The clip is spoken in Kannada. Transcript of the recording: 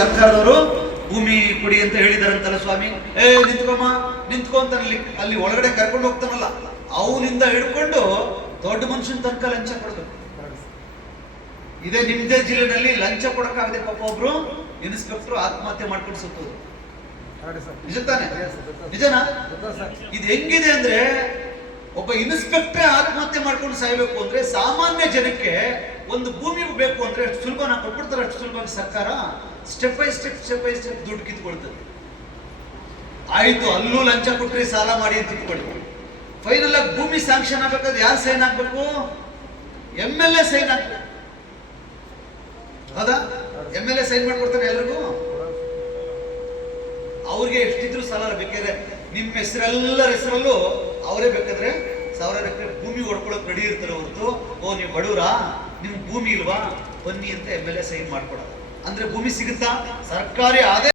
ಸರ್ಕಾರದವರು ಭೂಮಿ ಕೊಡಿ ಅಂತ ಹೇಳಿದಾರಂತಲ್ಲ ಸ್ವಾಮಿ. ನಿಂತ್ಕೊಮ್ಮ ನಿಂತ್ಕೊ ಅಂತ ಅಲ್ಲಿ ಒಳಗಡೆ ಕರ್ಕೊಂಡು ಹೋಗ್ತಾನಲ್ಲ, ಅವನಿಂದ ಹಿಡ್ಕೊಂಡು ದೊಡ್ಡ ಮನುಷ್ಯನ ತನಕ ಲಂಚ ಕೊಡಬೇಕು. ಇದೇ ನಿಮ್ದೇ ಜಿಲ್ಲೆನಲ್ಲಿ ಲಂಚ ಕೊಡಕ್ಕಾಗದೆ ಪಾಪ ಒಬ್ರು ಇನ್ಸ್ಪೆಕ್ಟರ್ ಆತ್ಮಹತ್ಯೆ ಮಾಡ್ಕೊಂಡು ಸುತ್ತೋದು. ನಿಜ ತಾನೆ? ನಿಜನಾ? ಇದು ಹೆಂಗಿದೆ ಅಂದ್ರೆ, ಒಬ್ಬ ಇನ್ಸ್ಪೆಕ್ಟರ್ ಆತ್ಮಹತ್ಯೆ ಮಾಡ್ಕೊಂಡು ಸಾಯ್ಬೇಕು ಅಂದ್ರೆ ಸಾಮಾನ್ಯ ಜನಕ್ಕೆ ಒಂದು ಭೂಮಿ ಬೇಕು ಅಂದ್ರೆ ಅಷ್ಟು ಸುಲಭ ಕೊಟ್ಬಿಡ್ತಾರೆ. ಅಷ್ಟು ಸುಲಭವಾಗಿ ಸರ್ಕಾರ ಸ್ಟೆಪ್ ಬೈ ಸ್ಟೆಪ್ ದುಡ್ಡು ಕಿತ್ಕೊಳ್ತದೆ. ಆಯ್ತು, ಅಲ್ಲೂ ಲಂಚ ಕೊಟ್ರಿ ಸಾಲ ಮಾಡಿ ಅಂತ ಇಟ್ಕೊಳ್ಳಿ. ಫೈನಲ್ ಆಗಿ ಭೂಮಿ ಸ್ಯಾಂಕ್ಷನ್ ಆಗ್ಬೇಕಾದ್ರೆ ಯಾರು ಸೈನ್ ಹಾಕ್ಬೇಕು? MLA ಸೈನ್ ಹಾಕ್ಬೇಕು. ಹೌದಾ? MLA ಸೈನ್ ಮಾಡ್ಕೊಡ್ತಾರೆ ಎಲ್ರಿಗೂ. ಅವ್ರಿಗೆ ಎಷ್ಟಿದ್ರು ಸಾಲ ಬೇಕಾದ್ರೆ ನಿಮ್ಮ ಹೆಸರೆಲ್ಲರ ಹೆಸರಲ್ಲೂ ಅವರೇ ಬೇಕಾದ್ರೆ 1000 ಎಕರೆ ಭೂಮಿ ಹೊಡ್ಕೊಳಕ್ ರೆಡಿ ಇರ್ತಾರೆ ಹೊರತು, ನೀವು ಬಡವರಾ, ನಿಮ್ ಭೂಮಿ ಇಲ್ವಾ, ಬನ್ನಿ ಅಂತ MLA ಸೈನ್ ಮಾಡ್ಕೊಡೋದು. ಅಂದ್ರೆ ಭೂಮಿ ಸಿಗುತ್ತಾ? ಸರ್ಕಾರಿ ಆದಾಯ